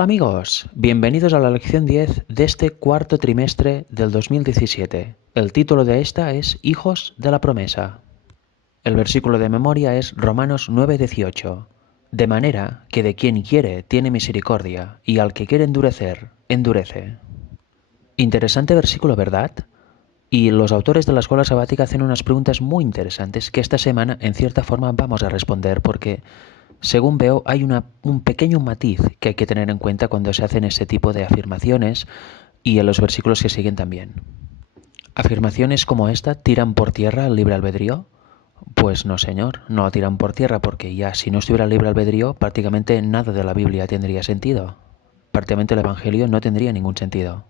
Hola amigos, bienvenidos a la lección 10 de este cuarto trimestre del 2017. El título de esta es Hijos de la Promesa. El versículo de memoria es Romanos 9:18. De manera que de quien quiere tiene misericordia, y al que quiere endurecer, endurece. Interesante versículo, ¿verdad? Y los autores de la escuela sabática hacen unas preguntas muy interesantes que esta semana en cierta forma vamos a responder porque, según veo, hay un pequeño matiz que hay que tener en cuenta cuando se hacen ese tipo de afirmaciones y en los versículos que siguen también. ¿Afirmaciones como esta tiran por tierra el libre albedrío? Pues no, señor, no lo tiran por tierra porque ya si no estuviera el libre albedrío prácticamente nada de la Biblia tendría sentido. Prácticamente el Evangelio no tendría ningún sentido.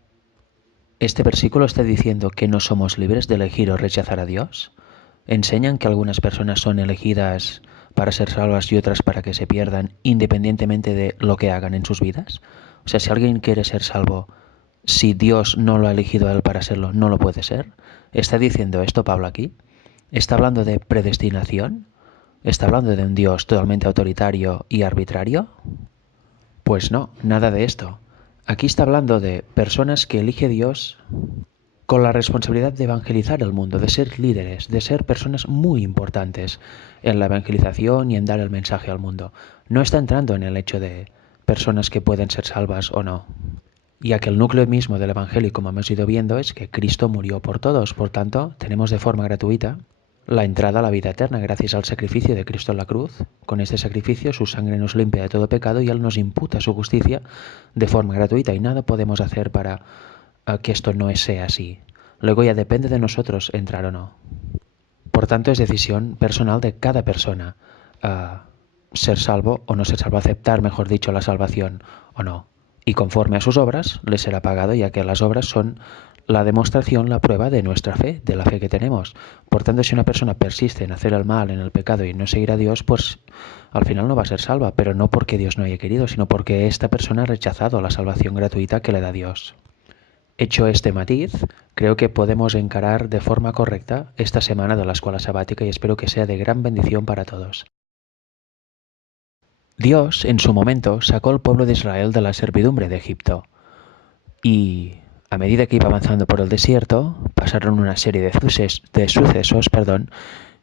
¿Este versículo está diciendo que no somos libres de elegir o rechazar a Dios? ¿Enseñan que algunas personas son elegidas para ser salvas y otras para que se pierdan independientemente de lo que hagan en sus vidas? O sea, si alguien quiere ser salvo, si Dios no lo ha elegido a él para serlo, no lo puede ser. ¿Está diciendo esto Pablo aquí? ¿Está hablando de predestinación? ¿Está hablando de un Dios totalmente autoritario y arbitrario? Pues no, nada de esto. Aquí está hablando de personas que elige Dios con la responsabilidad de evangelizar el mundo, de ser líderes, de ser personas muy importantes en la evangelización y en dar el mensaje al mundo. No está entrando en el hecho de personas que pueden ser salvas o no, ya que el núcleo mismo del Evangelio, como hemos ido viendo, es que Cristo murió por todos, por tanto, tenemos de forma gratuita la entrada a la vida eterna gracias al sacrificio de Cristo en la cruz. Con este sacrificio su sangre nos limpia de todo pecado y Él nos imputa su justicia de forma gratuita y nada podemos hacer para que esto no sea así. Luego ya depende de nosotros entrar o no. Por tanto, es decisión personal de cada persona ser salvo o no ser salvo, aceptar, mejor dicho, la salvación o no. Y conforme a sus obras les será pagado, ya que las obras son la demostración, la prueba de nuestra fe, de la fe que tenemos. Por tanto, si una persona persiste en hacer el mal, en el pecado y no seguir a Dios, pues al final no va a ser salva, pero no porque Dios no haya querido, sino porque esta persona ha rechazado la salvación gratuita que le da Dios. Hecho este matiz, creo que podemos encarar de forma correcta esta semana de la escuela sabática y espero que sea de gran bendición para todos. Dios, en su momento, sacó al pueblo de Israel de la servidumbre de Egipto y, a medida que iba avanzando por el desierto, pasaron una serie de sucesos,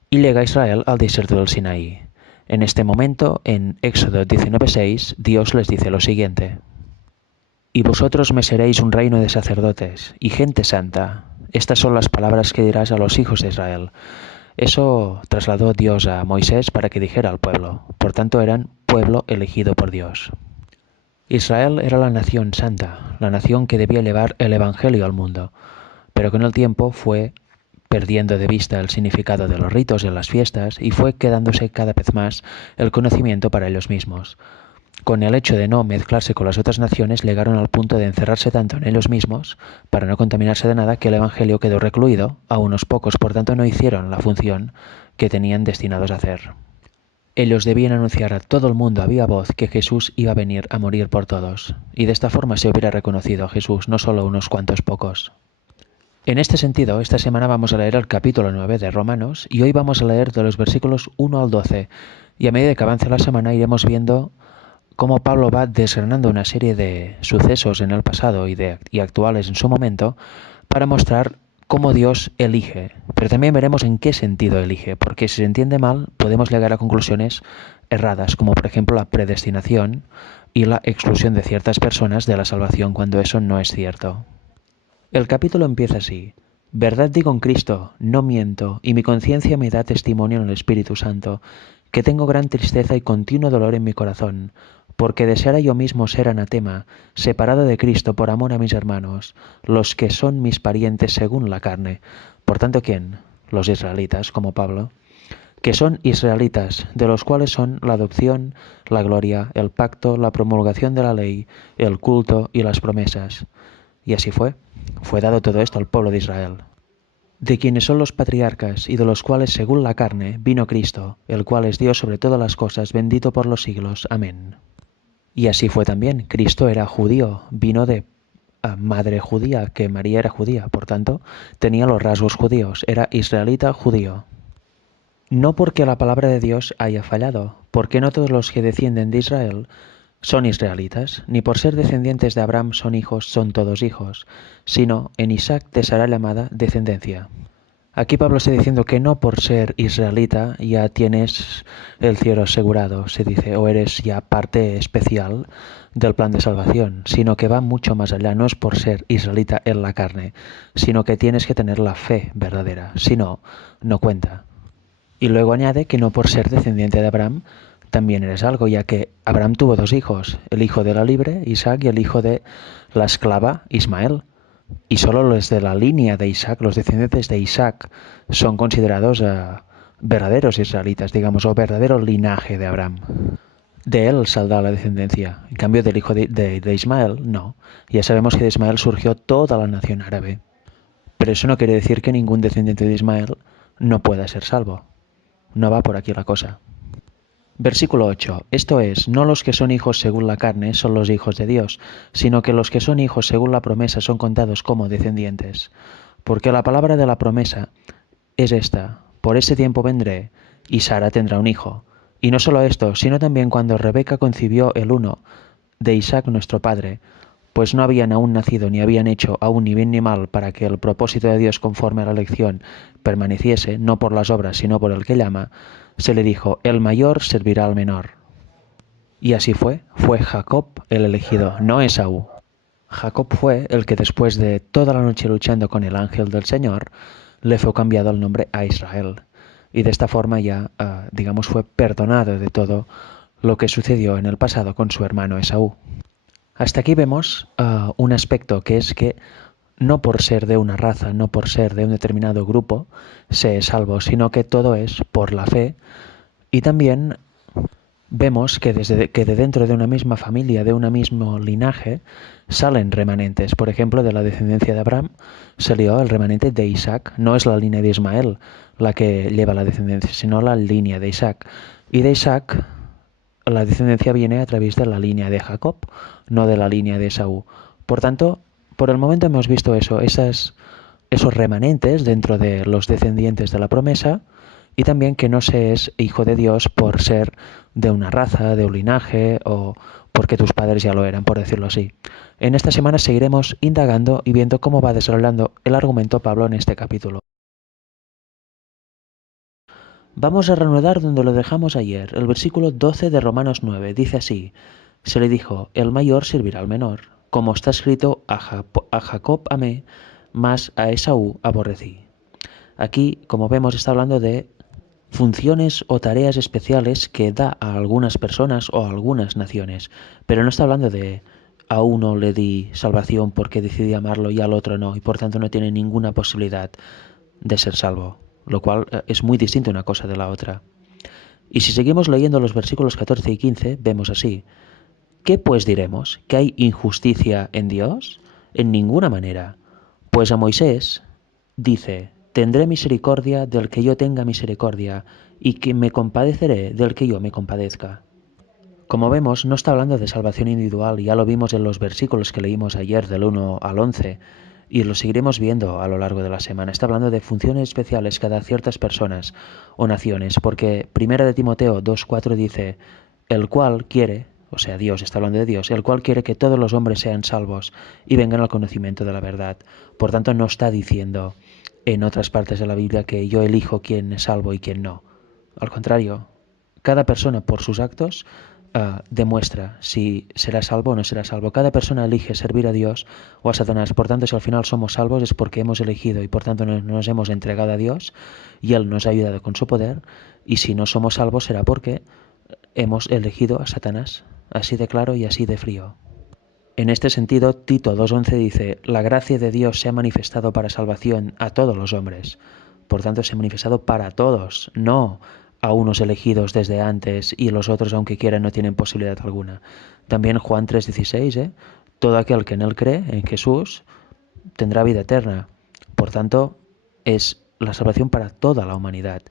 y llega Israel al desierto del Sinaí. En este momento, en Éxodo 19:6, Dios les dice lo siguiente: Y vosotros me seréis un reino de sacerdotes y gente santa. Estas son las palabras que dirás a los hijos de Israel. Eso trasladó Dios a Moisés para que dijera al pueblo. Por tanto, eran pueblo elegido por Dios. Israel era la nación santa, la nación que debía llevar el Evangelio al mundo, pero con el tiempo fue perdiendo de vista el significado de los ritos y las fiestas y fue quedándose cada vez más el conocimiento para ellos mismos. Con el hecho de no mezclarse con las otras naciones, llegaron al punto de encerrarse tanto en ellos mismos, para no contaminarse de nada, que el Evangelio quedó recluido a unos pocos, por tanto no hicieron la función que tenían destinados a hacer. Ellos debían anunciar a todo el mundo a viva voz que Jesús iba a venir a morir por todos, y de esta forma se hubiera reconocido a Jesús, no solo unos cuantos pocos. En este sentido, esta semana vamos a leer el capítulo 9 de Romanos, y hoy vamos a leer de los versículos 1 al 12, y a medida que avance la semana iremos viendo cómo Pablo va desgranando una serie de sucesos en el pasado y actuales en su momento para mostrar cómo Dios elige, pero también veremos en qué sentido elige, porque si se entiende mal podemos llegar a conclusiones erradas, como por ejemplo la predestinación y la exclusión de ciertas personas de la salvación cuando eso no es cierto. El capítulo empieza así: Verdad digo en Cristo, no miento, y mi conciencia me da testimonio en el Espíritu Santo, que tengo gran tristeza y continuo dolor en mi corazón, porque deseara yo mismo ser anatema, separado de Cristo por amor a mis hermanos, los que son mis parientes según la carne. Por tanto, ¿quién? Los israelitas, como Pablo, que son israelitas, de los cuales son la adopción, la gloria, el pacto, la promulgación de la ley, el culto y las promesas. Y así fue. Fue dado todo esto al pueblo de Israel, de quienes son los patriarcas y de los cuales según la carne vino Cristo, el cual es Dios sobre todas las cosas, bendito por los siglos. Amén. Y así fue también. Cristo era judío, vino de madre judía, que María era judía, por tanto tenía los rasgos judíos, era israelita judío. No porque la palabra de Dios haya fallado, porque no todos los que descienden de Israel son israelitas, ni por ser descendientes de Abraham son todos hijos, sino en Isaac te será llamada descendencia. Aquí Pablo está diciendo que no por ser israelita ya tienes el cielo asegurado, se dice, o eres ya parte especial del plan de salvación, sino que va mucho más allá, no es por ser israelita en la carne, sino que tienes que tener la fe verdadera, si no, no cuenta. Y luego añade que no por ser descendiente de Abraham también eres algo, ya que Abraham tuvo dos hijos, el hijo de la libre, Isaac, y el hijo de la esclava, Ismael. Y solo los de la línea de Isaac, los descendientes de Isaac, son considerados verdaderos israelitas, digamos, o verdadero linaje de Abraham. De él saldrá la descendencia. En cambio, del hijo de Ismael, no. Ya sabemos que de Ismael surgió toda la nación árabe. Pero eso no quiere decir que ningún descendiente de Ismael no pueda ser salvo. No va por aquí la cosa. Versículo 8. Esto es, no los que son hijos según la carne son los hijos de Dios, sino que los que son hijos según la promesa son contados como descendientes. Porque la palabra de la promesa es esta, por ese tiempo vendré, y Sara tendrá un hijo. Y no solo esto, sino también cuando Rebeca concibió el uno de Isaac nuestro padre, pues no habían aún nacido ni habían hecho aún ni bien ni mal para que el propósito de Dios conforme a la elección permaneciese, no por las obras, sino por el que llama, se le dijo, el mayor servirá al menor. Y así fue Jacob el elegido, no Esaú. Jacob fue el que después de toda la noche luchando con el ángel del Señor, le fue cambiado el nombre a Israel. Y de esta forma ya, digamos, fue perdonado de todo lo que sucedió en el pasado con su hermano Esaú. Hasta aquí vemos un aspecto que es que no por ser de una raza, no por ser de un determinado grupo, se es salvo, sino que todo es por la fe. Y también vemos que de dentro de una misma familia, de un mismo linaje, salen remanentes. Por ejemplo, de la descendencia de Abraham salió el remanente de Isaac. No es la línea de Ismael la que lleva la descendencia, sino la línea de Isaac. Y de Isaac la descendencia viene a través de la línea de Jacob, no de la línea de Esaú. Por tanto, por el momento hemos visto esos remanentes dentro de los descendientes de la promesa, y también que no se es hijo de Dios por ser de una raza, de un linaje o porque tus padres ya lo eran, por decirlo así. En esta semana seguiremos indagando y viendo cómo va desarrollando el argumento Pablo en este capítulo. Vamos a reanudar donde lo dejamos ayer. El versículo 12 de Romanos 9 dice así, se le dijo, el mayor servirá al menor, como está escrito, a Jacob amé, mas a Esaú aborrecí. Aquí, como vemos, está hablando de funciones o tareas especiales que da a algunas personas o a algunas naciones, pero no está hablando de a uno le di salvación porque decidí amarlo y al otro no, y por tanto no tiene ninguna posibilidad de ser salvo, lo cual es muy distinto una cosa de la otra. Y si seguimos leyendo los versículos 14 y 15, vemos así, ¿qué pues diremos? ¿Que hay injusticia en Dios? En ninguna manera. Pues a Moisés dice, tendré misericordia del que yo tenga misericordia, y que me compadeceré del que yo me compadezca. Como vemos, no está hablando de salvación individual, ya lo vimos en los versículos que leímos ayer del 1 al 11, y lo seguiremos viendo a lo largo de la semana. Está hablando de funciones especiales que da ciertas personas o naciones, porque 1 de Timoteo 2:4 dice, el cual quiere, o sea, Dios, está hablando de Dios, el cual quiere que todos los hombres sean salvos y vengan al conocimiento de la verdad. Por tanto, no está diciendo en otras partes de la Biblia que yo elijo quién es salvo y quién no. Al contrario, cada persona por sus actos demuestra si será salvo o no será salvo. Cada persona elige servir a Dios o a Satanás. Por tanto, si al final somos salvos es porque hemos elegido y por tanto nos hemos entregado a Dios y Él nos ha ayudado con su poder. Y si no somos salvos será porque hemos elegido a Satanás. Así de claro y así de frío. En este sentido, Tito 2:11 dice, la gracia de Dios se ha manifestado para salvación a todos los hombres. Por tanto, se ha manifestado para todos, no a unos elegidos desde antes y los otros, aunque quieran, no tienen posibilidad alguna. También Juan 3:16, todo aquel que en él cree, en Jesús, tendrá vida eterna. Por tanto, es la salvación para toda la humanidad.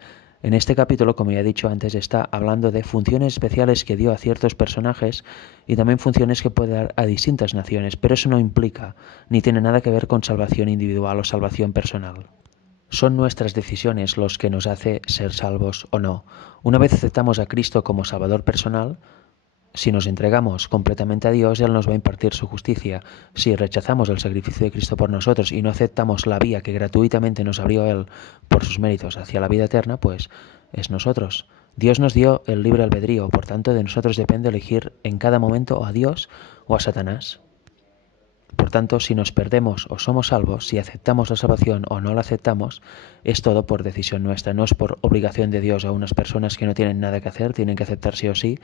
En este capítulo, como ya he dicho antes, está hablando de funciones especiales que dio a ciertos personajes y también funciones que puede dar a distintas naciones, pero eso no implica ni tiene nada que ver con salvación individual o salvación personal. Son nuestras decisiones los que nos hace ser salvos o no. Una vez aceptamos a Cristo como Salvador personal, si nos entregamos completamente a Dios, Él nos va a impartir su justicia. Si rechazamos el sacrificio de Cristo por nosotros y no aceptamos la vía que gratuitamente nos abrió Él por sus méritos hacia la vida eterna, pues es nosotros. Dios nos dio el libre albedrío, por tanto de nosotros depende elegir en cada momento a Dios o a Satanás. Por tanto, si nos perdemos o somos salvos, si aceptamos la salvación o no la aceptamos, es todo por decisión nuestra, no es por obligación de Dios a unas personas que no tienen nada que hacer, tienen que aceptar sí o sí,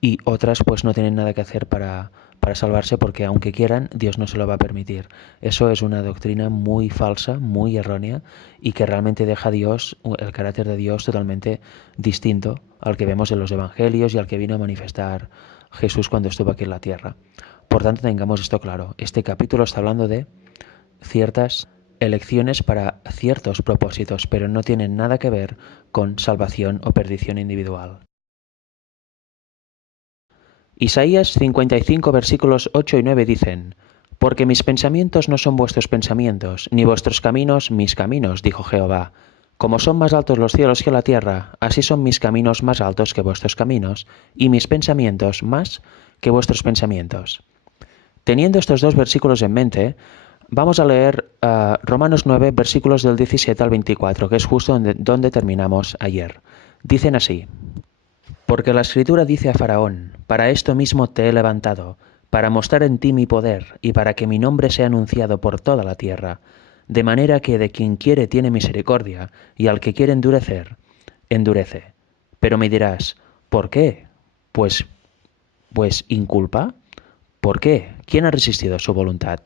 y otras pues no tienen nada que hacer para salvarse porque aunque quieran, Dios no se lo va a permitir. Eso es una doctrina muy falsa, muy errónea y que realmente deja a Dios, el carácter de Dios totalmente distinto al que vemos en los evangelios y al que vino a manifestar Jesús cuando estuvo aquí en la tierra. Por tanto, tengamos esto claro. Este capítulo está hablando de ciertas elecciones para ciertos propósitos, pero no tienen nada que ver con salvación o perdición individual. Isaías 55 versículos 8 y 9 dicen: Porque mis pensamientos no son vuestros pensamientos, ni vuestros caminos mis caminos, dijo Jehová. Como son más altos los cielos que la tierra, así son mis caminos más altos que vuestros caminos, y mis pensamientos más que vuestros pensamientos. Teniendo estos dos versículos en mente, vamos a leer Romanos 9, versículos del 17 al 24, que es justo donde terminamos ayer. Dicen así: Porque la Escritura dice a Faraón: Para esto mismo te he levantado, para mostrar en ti mi poder, y para que mi nombre sea anunciado por toda la tierra, de manera que de quien quiere tiene misericordia, y al que quiere endurecer, endurece. Pero me dirás: ¿por qué? Pues inculpa. ¿Por qué? ¿Quién ha resistido su voluntad?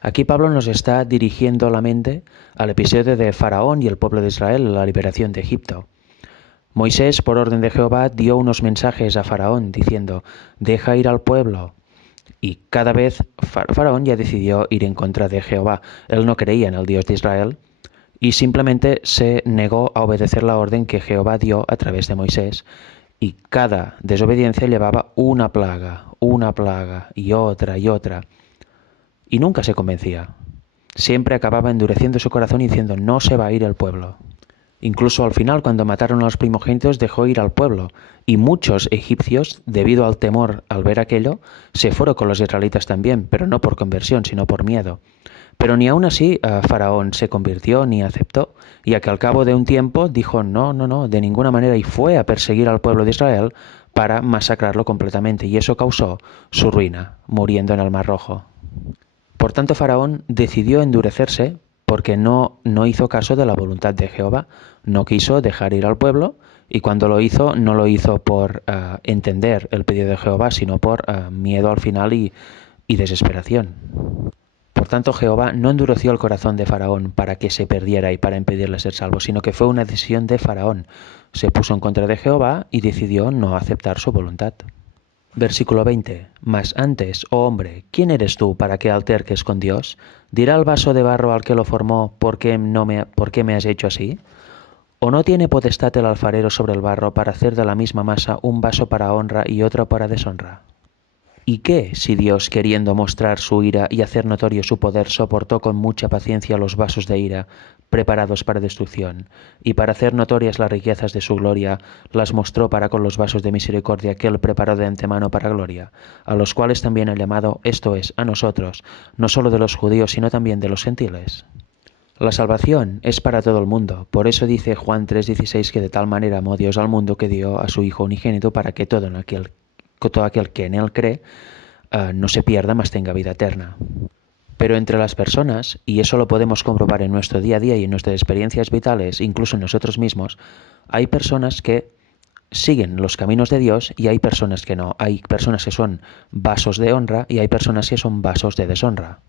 Aquí Pablo nos está dirigiendo la mente al episodio de Faraón y el pueblo de Israel en la liberación de Egipto. Moisés, por orden de Jehová, dio unos mensajes a Faraón diciendo: deja ir al pueblo. Y cada vez Faraón ya decidió ir en contra de Jehová. Él no creía en el Dios de Israel y simplemente se negó a obedecer la orden que Jehová dio a través de Moisés. Y cada desobediencia llevaba una plaga y otra y otra. Y nunca se convencía. Siempre acababa endureciendo su corazón y diciendo: no se va a ir el pueblo. Incluso al final, cuando mataron a los primogénitos, dejó ir al pueblo. Y muchos egipcios, debido al temor al ver aquello, se fueron con los israelitas también, pero no por conversión, sino por miedo. Pero ni aun así Faraón se convirtió ni aceptó, y a que al cabo de un tiempo dijo: no, de ninguna manera, y fue a perseguir al pueblo de Israel para masacrarlo completamente, y eso causó su ruina, muriendo en el Mar Rojo. Por tanto, Faraón decidió endurecerse porque no hizo caso de la voluntad de Jehová, no quiso dejar ir al pueblo, y cuando lo hizo, no lo hizo por entender el pedido de Jehová, sino por miedo al final y desesperación. Por tanto, Jehová no endureció el corazón de Faraón para que se perdiera y para impedirle ser salvo, sino que fue una decisión de Faraón. Se puso en contra de Jehová y decidió no aceptar su voluntad. Versículo 20. Mas antes, oh hombre, ¿quién eres tú para que alterques con Dios? ¿Dirá el vaso de barro al que lo formó: ¿por qué me has hecho así? ¿O no tiene potestad el alfarero sobre el barro para hacer de la misma masa un vaso para honra y otro para deshonra? ¿Y qué si Dios, queriendo mostrar su ira y hacer notorio su poder, soportó con mucha paciencia los vasos de ira preparados para destrucción, y para hacer notorias las riquezas de su gloria, las mostró para con los vasos de misericordia que él preparó de antemano para gloria, a los cuales también ha llamado, esto es, a nosotros, no solo de los judíos, sino también de los gentiles? La salvación es para todo el mundo. Por eso dice Juan 3:16 que de tal manera amó Dios al mundo que dio a su Hijo unigénito para que todo aquel que en él cree no se pierda, mas tenga vida eterna. Pero entre las personas, y eso lo podemos comprobar en nuestro día a día y en nuestras experiencias vitales, incluso en nosotros mismos, hay personas que siguen los caminos de Dios y hay personas que no. Hay personas que son vasos de honra y hay personas que son vasos de deshonra.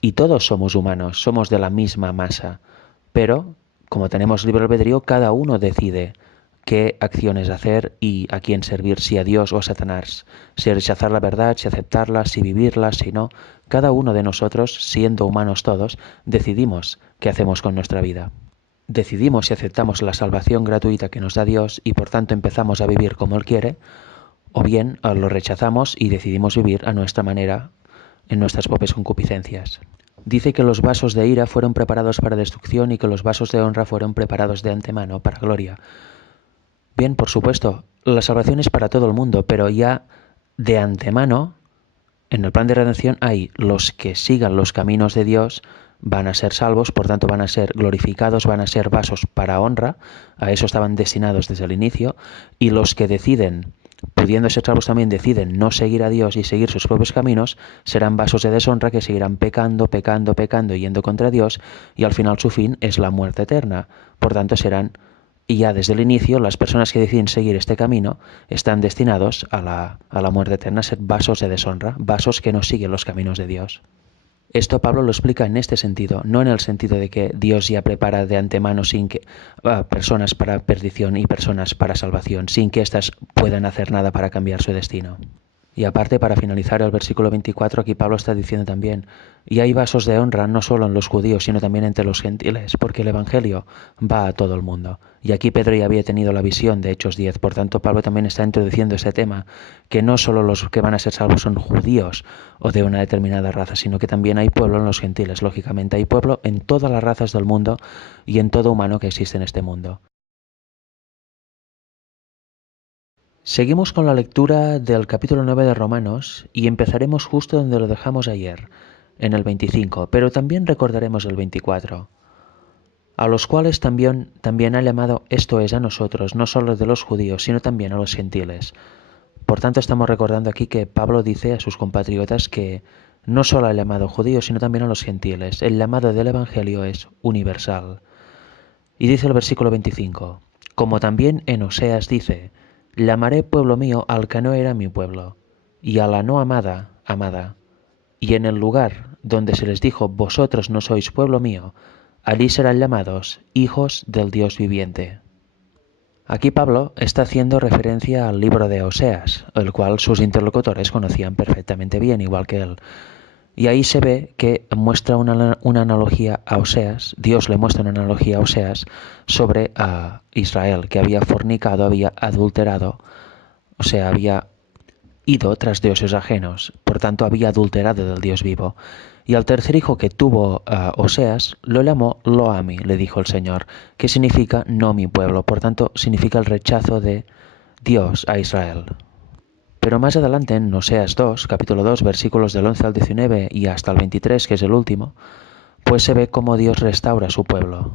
Y todos somos humanos, somos de la misma masa, pero como tenemos libre albedrío, cada uno decide qué acciones hacer y a quién servir, si a Dios o a Satanás, si rechazar la verdad, si aceptarla, si vivirla, si no. Cada uno de nosotros, siendo humanos todos, decidimos qué hacemos con nuestra vida. Decidimos si aceptamos la salvación gratuita que nos da Dios y por tanto empezamos a vivir como Él quiere, o bien lo rechazamos y decidimos vivir a nuestra manera, en nuestras propias concupiscencias. Dice que los vasos de ira fueron preparados para destrucción y que los vasos de honra fueron preparados de antemano para gloria. Bien, por supuesto, la salvación es para todo el mundo, pero ya de antemano, en el plan de redención hay los que sigan los caminos de Dios, van a ser salvos, por tanto van a ser glorificados, van a ser vasos para honra, a eso estaban destinados desde el inicio, y los que deciden, pudiendo ser salvos también, deciden no seguir a Dios y seguir sus propios caminos, serán vasos de deshonra que seguirán pecando, pecando, pecando, yendo contra Dios, y al final su fin es la muerte eterna. Por tanto serán, y ya desde el inicio, las personas que deciden seguir este camino están destinados a la muerte eterna, a ser vasos de deshonra, vasos que no siguen los caminos de Dios. Esto Pablo lo explica en este sentido, no en el sentido de que Dios ya prepara de antemano sin que personas para perdición y personas para salvación, sin que éstas puedan hacer nada para cambiar su destino. Y aparte, para finalizar el versículo 24, aquí Pablo está diciendo también, y hay vasos de honra no solo en los judíos, sino también entre los gentiles, porque el Evangelio va a todo el mundo. Y aquí Pedro ya había tenido la visión de Hechos 10, por tanto Pablo también está introduciendo ese tema, que no solo los que van a ser salvos son judíos o de una determinada raza, sino que también hay pueblo en los gentiles. Lógicamente hay pueblo en todas las razas del mundo y en todo humano que existe en este mundo. Seguimos con la lectura del capítulo 9 de Romanos y empezaremos justo donde lo dejamos ayer, en el 25, pero también recordaremos el 24, a los cuales también ha llamado, esto es, a nosotros, no solo de los judíos, sino también a los gentiles. Por tanto, estamos recordando aquí que Pablo dice a sus compatriotas que no solo ha llamado judíos, sino también a los gentiles. El llamado del Evangelio es universal. Y dice el versículo 25, como también en Oseas dice, llamaré pueblo mío al que no era mi pueblo, y a la no amada, amada. Y en el lugar donde se les dijo, vosotros no sois pueblo mío, allí serán llamados hijos del Dios viviente. Aquí Pablo está haciendo referencia al libro de Oseas, el cual sus interlocutores conocían perfectamente bien, igual que él. Y ahí se ve que muestra una analogía a Oseas, Dios le muestra una analogía a Oseas sobre a Israel, que había fornicado, había adulterado, o sea, había ido tras dioses ajenos, por tanto había adulterado del Dios vivo. Y al tercer hijo que tuvo Oseas, lo llamó Lo-Ami, le dijo el Señor, que significa no mi pueblo, por tanto significa el rechazo de Dios a Israel. Pero más adelante, en Oseas 2, capítulo 2, versículos del 11 al 19 y hasta el 23, que es el último, pues se ve cómo Dios restaura a su pueblo.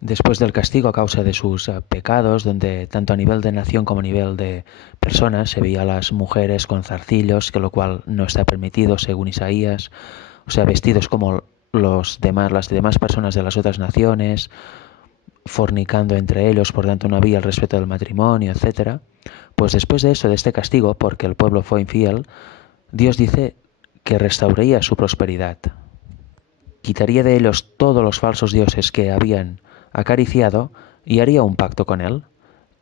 Después del castigo a causa de sus pecados, donde tanto a nivel de nación como a nivel de personas se veía a las mujeres con zarcillos, que lo cual no está permitido según Isaías, o sea, vestidos como las demás personas de las otras naciones, fornicando entre ellos, por tanto no había el respeto del matrimonio, etc. Pues después de eso, de este castigo, porque el pueblo fue infiel, Dios dice que restauraría su prosperidad. Quitaría de ellos todos los falsos dioses que habían acariciado y haría un pacto con él.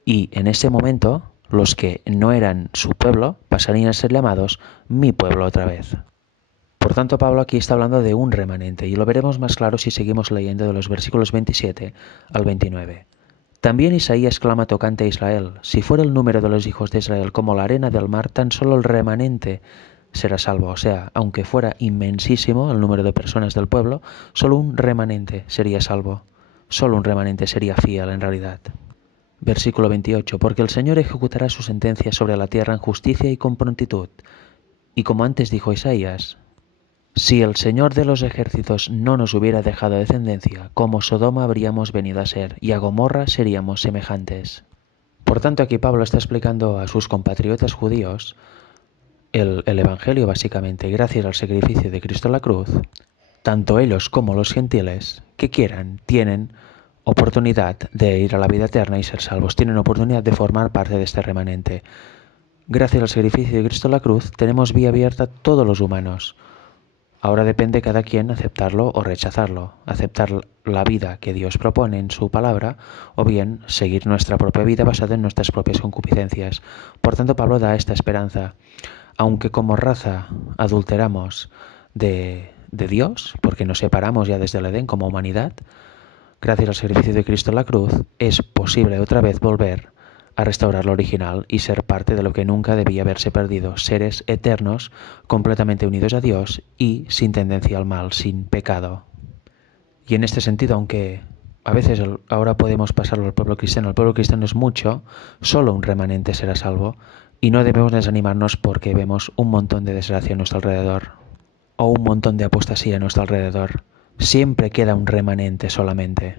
Y en ese momento, los que no eran su pueblo pasarían a ser llamados mi pueblo otra vez. Por tanto, Pablo aquí está hablando de un remanente, y lo veremos más claro si seguimos leyendo de los versículos 27 al 29. También Isaías clama tocante a Israel, si fuera el número de los hijos de Israel como la arena del mar, tan solo el remanente será salvo. O sea, aunque fuera inmensísimo el número de personas del pueblo, solo un remanente sería salvo. Solo un remanente sería fiel en realidad. Versículo 28. Porque el Señor ejecutará su sentencia sobre la tierra en justicia y con prontitud. Y como antes dijo Isaías, si el Señor de los ejércitos no nos hubiera dejado descendencia, como Sodoma habríamos venido a ser, y a Gomorra seríamos semejantes. Por tanto, aquí Pablo está explicando a sus compatriotas judíos el Evangelio básicamente, gracias al sacrificio de Cristo en la cruz, tanto ellos como los gentiles que quieran tienen oportunidad de ir a la vida eterna y ser salvos, tienen oportunidad de formar parte de este remanente. Gracias al sacrificio de Cristo en la cruz tenemos vía abierta a todos los humanos. Ahora depende cada quien aceptarlo o rechazarlo, aceptar la vida que Dios propone en su palabra o bien seguir nuestra propia vida basada en nuestras propias concupiscencias. Por tanto, Pablo da esta esperanza. Aunque como raza adulteramos de Dios, porque nos separamos ya desde el Edén como humanidad, gracias al sacrificio de Cristo en la cruz, es posible otra vez volver a restaurar lo original y ser parte de lo que nunca debía haberse perdido, seres eternos, completamente unidos a Dios y sin tendencia al mal, sin pecado. Y en este sentido, aunque a veces ahora podemos pasarlo al pueblo cristiano. El pueblo cristiano es mucho, solo un remanente será salvo, y no debemos desanimarnos porque vemos un montón de desgracia a nuestro alrededor o un montón de apostasía a nuestro alrededor. Siempre queda un remanente solamente.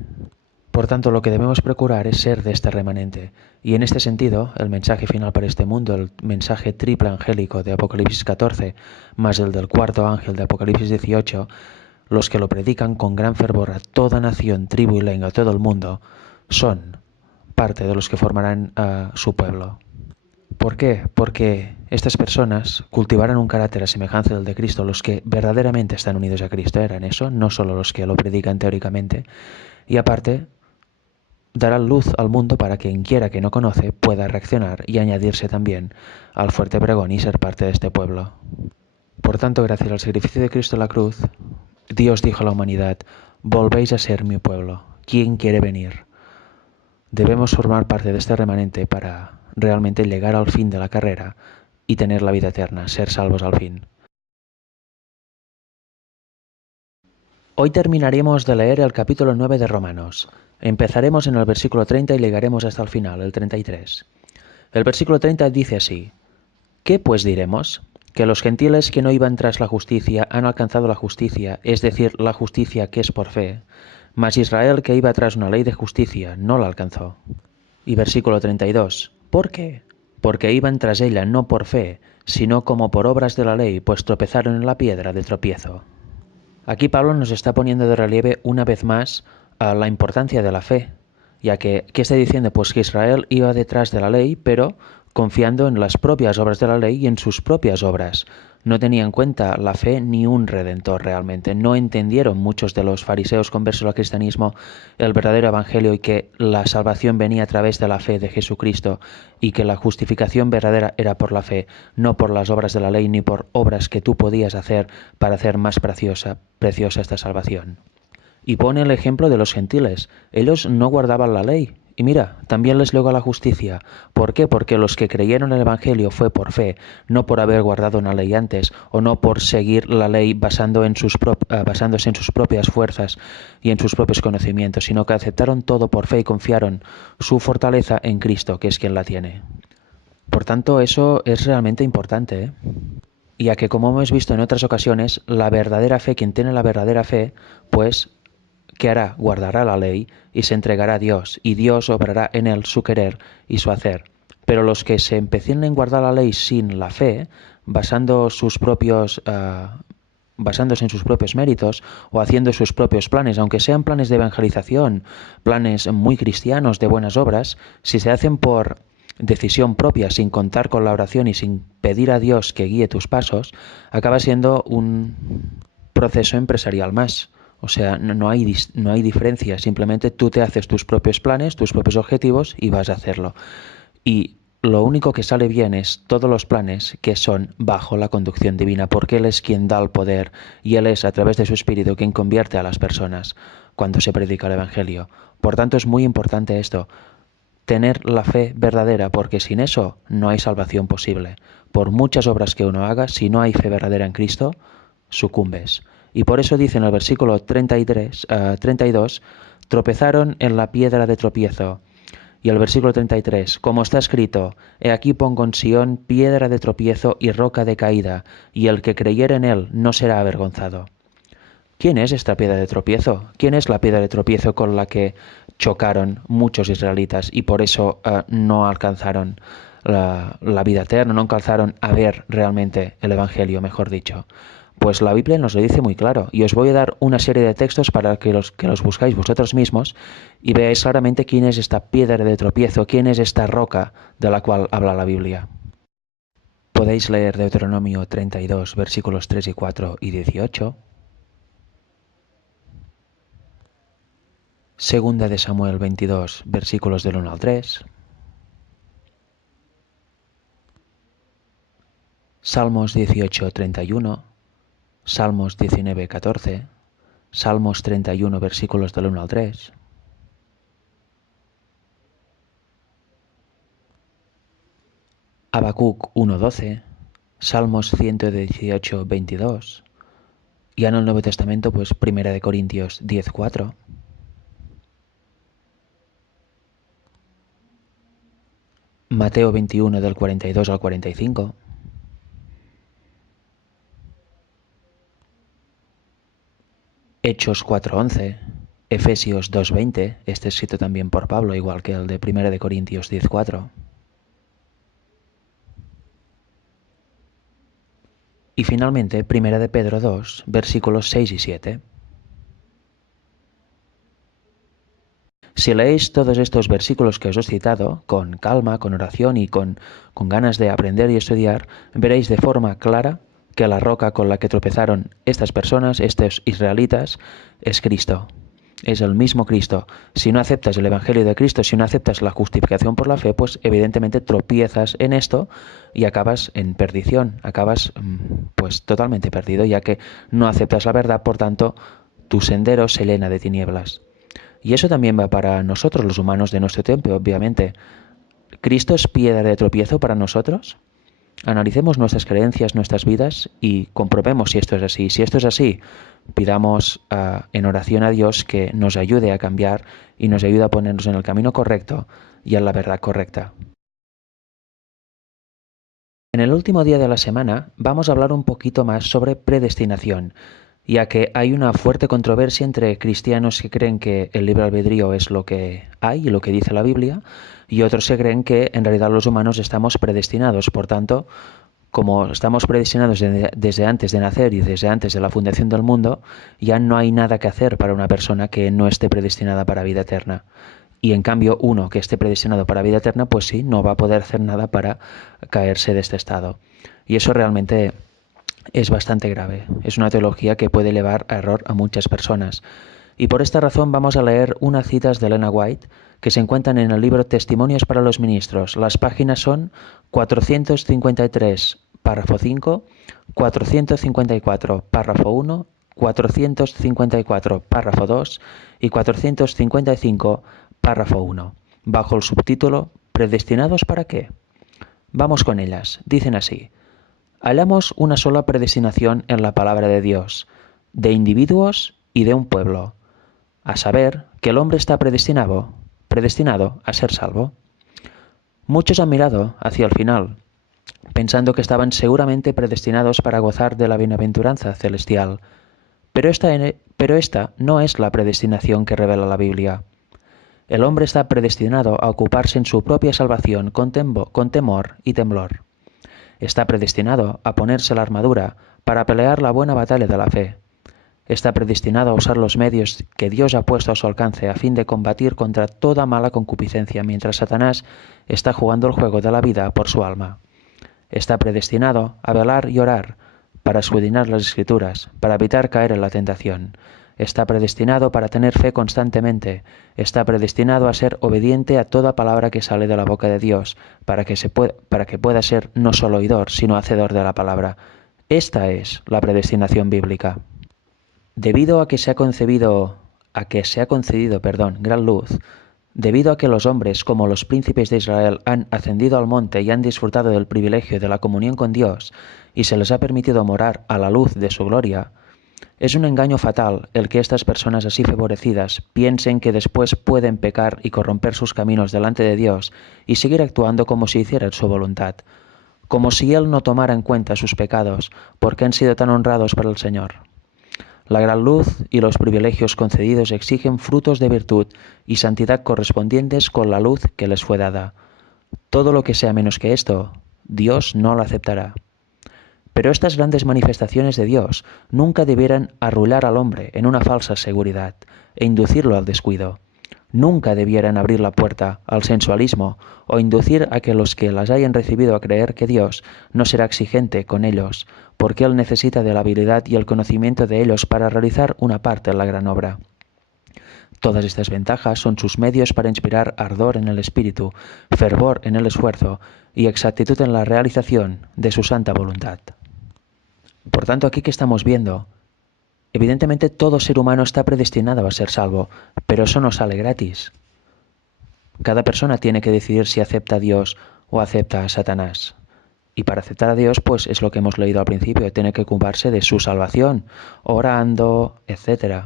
Por tanto, lo que debemos procurar es ser de este remanente. Y en este sentido, el mensaje final para este mundo, el mensaje triple angélico de Apocalipsis 14, más el del cuarto ángel de Apocalipsis 18, los que lo predican con gran fervor a toda nación, tribu y lengua, a todo el mundo, son parte de los que formarán su pueblo. ¿Por qué? Porque estas personas cultivarán un carácter a semejanza del de Cristo. Los que verdaderamente están unidos a Cristo eran eso, no solo los que lo predican teóricamente. Y aparte, darán luz al mundo para que quien quiera que no conoce pueda reaccionar y añadirse también al fuerte pregón y ser parte de este pueblo. Por tanto, gracias al sacrificio de Cristo en la cruz, Dios dijo a la humanidad: volvéis a ser mi pueblo. ¿Quién quiere venir? Debemos formar parte de este remanente para realmente llegar al fin de la carrera y tener la vida eterna, ser salvos al fin. Hoy terminaremos de leer el capítulo 9 de Romanos. Empezaremos en el versículo 30 y llegaremos hasta el final, el 33. El versículo 30 dice así: ¿Qué pues diremos? Que los gentiles que no iban tras la justicia han alcanzado la justicia, es decir, la justicia que es por fe, mas Israel que iba tras una ley de justicia no la alcanzó. Y versículo 32. ¿Por qué? Porque iban tras ella no por fe, sino como por obras de la ley, pues tropezaron en la piedra de tropiezo. Aquí Pablo nos está poniendo de relieve una vez más la importancia de la fe, ya que, ¿qué está diciendo? Pues que Israel iba detrás de la ley, pero confiando en las propias obras de la ley y en sus propias obras. No tenía en cuenta la fe ni un redentor realmente. No entendieron muchos de los fariseos conversos al cristianismo el verdadero evangelio y que la salvación venía a través de la fe de Jesucristo y que la justificación verdadera era por la fe, no por las obras de la ley ni por obras que tú podías hacer para hacer más preciosa esta salvación. Y pone el ejemplo de los gentiles. Ellos no guardaban la ley. Y mira, también les llegó la justicia. ¿Por qué? Porque los que creyeron en el Evangelio fue por fe, no por haber guardado una ley antes, o no por seguir la ley basándose en sus propias fuerzas y en sus propios conocimientos, sino que aceptaron todo por fe y confiaron su fortaleza en Cristo, que es quien la tiene. Por tanto, eso es realmente importante, ¿eh? Ya que, como hemos visto en otras ocasiones, la verdadera fe, quien tiene la verdadera fe, pues ¿qué hará? Guardará la ley y se entregará a Dios, y Dios obrará en él su querer y su hacer. Pero los que se empeñan en guardar la ley sin la fe, basándose en sus propios méritos o haciendo sus propios planes, aunque sean planes de evangelización, planes muy cristianos de buenas obras, si se hacen por decisión propia, sin contar con la oración y sin pedir a Dios que guíe tus pasos, acaba siendo un proceso empresarial más. O sea, no hay diferencia, simplemente tú te haces tus propios planes, tus propios objetivos y vas a hacerlo. Y lo único que sale bien es todos los planes que son bajo la conducción divina, porque Él es quien da el poder y Él es a través de su Espíritu quien convierte a las personas cuando se predica el Evangelio. Por tanto, es muy importante esto, tener la fe verdadera, porque sin eso no hay salvación posible. Por muchas obras que uno haga, si no hay fe verdadera en Cristo, sucumbes. Y por eso dice en el versículo 32, tropezaron en la piedra de tropiezo. Y el versículo 33, como está escrito, he aquí pongo en Sión piedra de tropiezo y roca de caída, y el que creyere en él no será avergonzado. ¿Quién es esta piedra de tropiezo? ¿Quién es la piedra de tropiezo con la que chocaron muchos israelitas y por eso no alcanzaron la vida eterna, no alcanzaron a ver realmente el Evangelio, mejor dicho? Pues la Biblia nos lo dice muy claro, y os voy a dar una serie de textos para que los buscáis vosotros mismos y veáis claramente quién es esta piedra de tropiezo, quién es esta roca de la cual habla la Biblia. Podéis leer Deuteronomio 32, versículos 3 y 4 y 18. Segunda de Samuel 22, versículos del 1 al 3. Salmos 18, 31. Salmos 19, 14. Salmos 31, versículos del 1 al 3. Habacuc 1, 12. Salmos 118, 22. Ya en el Nuevo Testamento, pues Primera de Corintios 10, 4. Mateo 21 del 42 al 45. Hechos 4:11. Efesios 2:20, este escrito también por Pablo, igual que el de 1 de Corintios 10:4. Y finalmente 1 de Pedro 2, versículos 6 y 7. Si leéis todos estos versículos que os he citado, con calma, con oración y con ganas de aprender y estudiar, veréis de forma clara que la roca con la que tropezaron estas personas, estos israelitas, es Cristo. Es el mismo Cristo. Si no aceptas el Evangelio de Cristo, si no aceptas la justificación por la fe, pues evidentemente tropiezas en esto y acabas en perdición, acabas pues totalmente perdido, ya que no aceptas la verdad, por tanto, tu sendero se llena de tinieblas. Y eso también va para nosotros, los humanos de nuestro tiempo, obviamente. ¿Cristo es piedra de tropiezo para nosotros? Analicemos nuestras creencias, nuestras vidas y comprobemos si esto es así. Si esto es así, pidamos en oración a Dios que nos ayude a cambiar y nos ayude a ponernos en el camino correcto y en la verdad correcta. En el último día de la semana vamos a hablar un poquito más sobre predestinación, ya que hay una fuerte controversia entre cristianos que creen que el libre albedrío es lo que hay y lo que dice la Biblia, y otros que creen que en realidad los humanos estamos predestinados. Por tanto, como estamos predestinados desde antes de nacer y desde antes de la fundación del mundo, ya no hay nada que hacer para una persona que no esté predestinada para vida eterna. Y en cambio, uno que esté predestinado para vida eterna, pues sí, no va a poder hacer nada para caerse de este estado. Y eso realmente es bastante grave. Es una teología que puede llevar a error a muchas personas. Y por esta razón vamos a leer unas citas de Elena White que se encuentran en el libro Testimonios para los Ministros. Las páginas son 453, párrafo 5, 454, párrafo 1, 454, párrafo 2 y 455, párrafo 1, bajo el subtítulo ¿Predestinados para qué? Vamos con ellas. Dicen así: hallamos una sola predestinación en la palabra de Dios, de individuos y de un pueblo, a saber, que el hombre está predestinado a ser salvo. Muchos han mirado hacia el final, pensando que estaban seguramente predestinados para gozar de la bienaventuranza celestial, pero esta no es la predestinación que revela la Biblia. El hombre está predestinado a ocuparse en su propia salvación con temor y temblor. Está predestinado a ponerse la armadura para pelear la buena batalla de la fe. Está predestinado a usar los medios que Dios ha puesto a su alcance a fin de combatir contra toda mala concupiscencia mientras Satanás está jugando el juego de la vida por su alma. Está predestinado a velar y orar para escudriñar las Escrituras, para evitar caer en la tentación. Está predestinado para tener fe constantemente. Está predestinado a ser obediente a toda palabra que sale de la boca de Dios, para que pueda ser no solo oidor, sino hacedor de la palabra. Esta es la predestinación bíblica. Debido a que se ha concedido, gran luz, debido a que los hombres, como los príncipes de Israel, han ascendido al monte y han disfrutado del privilegio de la comunión con Dios, y se les ha permitido morar a la luz de su gloria, es un engaño fatal el que estas personas así favorecidas piensen que después pueden pecar y corromper sus caminos delante de Dios y seguir actuando como si hicieran su voluntad, como si Él no tomara en cuenta sus pecados, porque han sido tan honrados por el Señor. La gran luz y los privilegios concedidos exigen frutos de virtud y santidad correspondientes con la luz que les fue dada. Todo lo que sea menos que esto, Dios no lo aceptará. Pero estas grandes manifestaciones de Dios nunca debieran arrullar al hombre en una falsa seguridad e inducirlo al descuido. Nunca debieran abrir la puerta al sensualismo o inducir a que los que las hayan recibido a creer que Dios no será exigente con ellos, porque Él necesita de la habilidad y el conocimiento de ellos para realizar una parte en la gran obra. Todas estas ventajas son sus medios para inspirar ardor en el espíritu, fervor en el esfuerzo y exactitud en la realización de su santa voluntad. Por tanto, aquí que estamos viendo, evidentemente todo ser humano está predestinado a ser salvo, pero eso no sale gratis. Cada persona tiene que decidir si acepta a Dios o acepta a Satanás. Y para aceptar a Dios, pues es lo que hemos leído al principio, tiene que ocuparse de su salvación, orando, etc.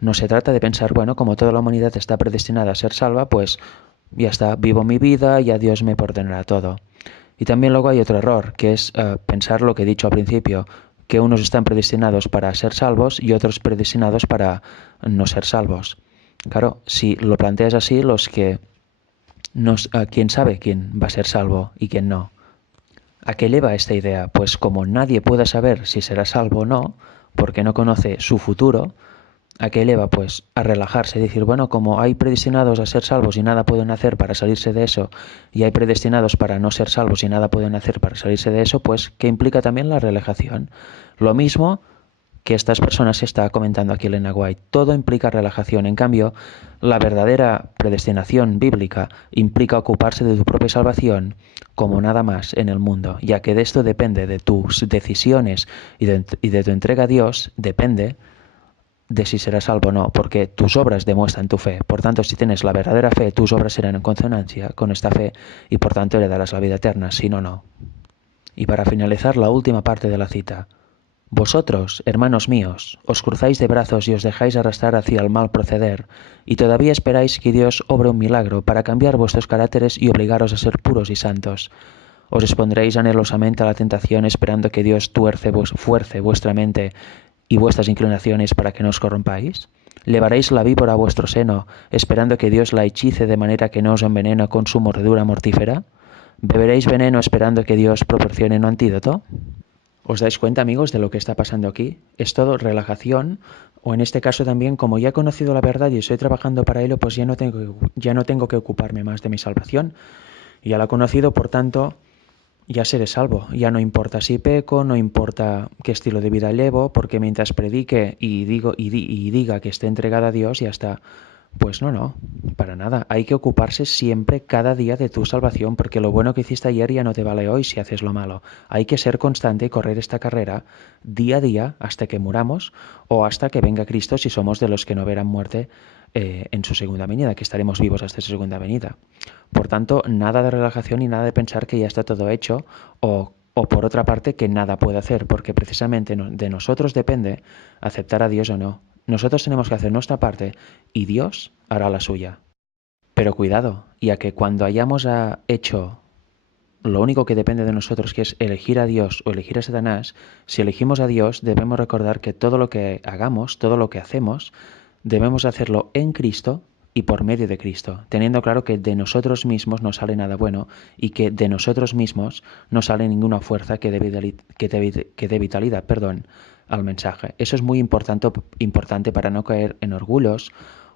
No se trata de pensar, bueno, como toda la humanidad está predestinada a ser salva, pues ya está, vivo mi vida, ya Dios me perdonará todo. Y también luego hay otro error, que es pensar lo que he dicho al principio, que unos están predestinados para ser salvos y otros predestinados para no ser salvos. Claro, si lo planteas así, quién sabe quién va a ser salvo y quién no. ¿A qué lleva esta idea? Pues como nadie puede saber si será salvo o no, porque no conoce su futuro, ¿a qué lleva? Pues a relajarse y decir, bueno, como hay predestinados a ser salvos y nada pueden hacer para salirse de eso, y hay predestinados para no ser salvos y nada pueden hacer para salirse de eso, pues que implica también la relajación. Lo mismo que estas personas se está comentando aquí Elena White. Todo implica relajación. En cambio, la verdadera predestinación bíblica implica ocuparse de tu propia salvación como nada más en el mundo, ya que de esto depende de tus decisiones y de tu entrega a Dios, depende de si serás salvo o no, porque tus obras demuestran tu fe. Por tanto, si tienes la verdadera fe, tus obras serán en consonancia con esta fe y por tanto heredarás la vida eterna, si no, no. Y para finalizar la última parte de la cita. Vosotros, hermanos míos, os cruzáis de brazos y os dejáis arrastrar hacia el mal proceder, y todavía esperáis que Dios obre un milagro para cambiar vuestros caracteres y obligaros a ser puros y santos. Os expondréis anhelosamente a la tentación esperando que Dios fuerce vuestra mente y vuestras inclinaciones para que no os corrompáis. Levaréis la víbora a vuestro seno, esperando que Dios la hechice de manera que no os envenena con su mordedura mortífera. ¿Beberéis veneno esperando que Dios proporcione un antídoto? ¿Os dais cuenta, amigos, de lo que está pasando aquí? Es todo relajación, o en este caso también, como ya he conocido la verdad y estoy trabajando para ello, pues ya no tengo que ocuparme más de mi salvación. Ya la he conocido, por tanto, ya seré salvo. Ya no importa si peco, no importa qué estilo de vida llevo, porque mientras predique y diga que esté entregada a Dios, ya está. Pues no, para nada. Hay que ocuparse siempre, cada día, de tu salvación, porque lo bueno que hiciste ayer ya no te vale hoy si haces lo malo. Hay que ser constante y correr esta carrera día a día hasta que muramos o hasta que venga Cristo, si somos de los que no verán muerte en su segunda venida, que estaremos vivos hasta su segunda venida. Por tanto, nada de relajación y nada de pensar que ya está todo hecho o por otra parte que nada puede hacer, porque precisamente de nosotros depende aceptar a Dios o no. Nosotros tenemos que hacer nuestra parte y Dios hará la suya. Pero cuidado, ya que cuando hayamos hecho lo único que depende de nosotros, que es elegir a Dios o elegir a Satanás, si elegimos a Dios debemos recordar que todo lo que hagamos, todo lo que hacemos, debemos hacerlo en Cristo y por medio de Cristo, teniendo claro que de nosotros mismos no sale nada bueno y que de nosotros mismos no sale ninguna fuerza que dé vitalidad, al mensaje. Eso es muy importante para no caer en orgullos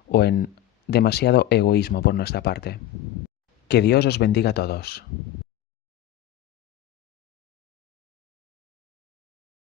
o en demasiado egoísmo por nuestra parte. Que Dios os bendiga a todos.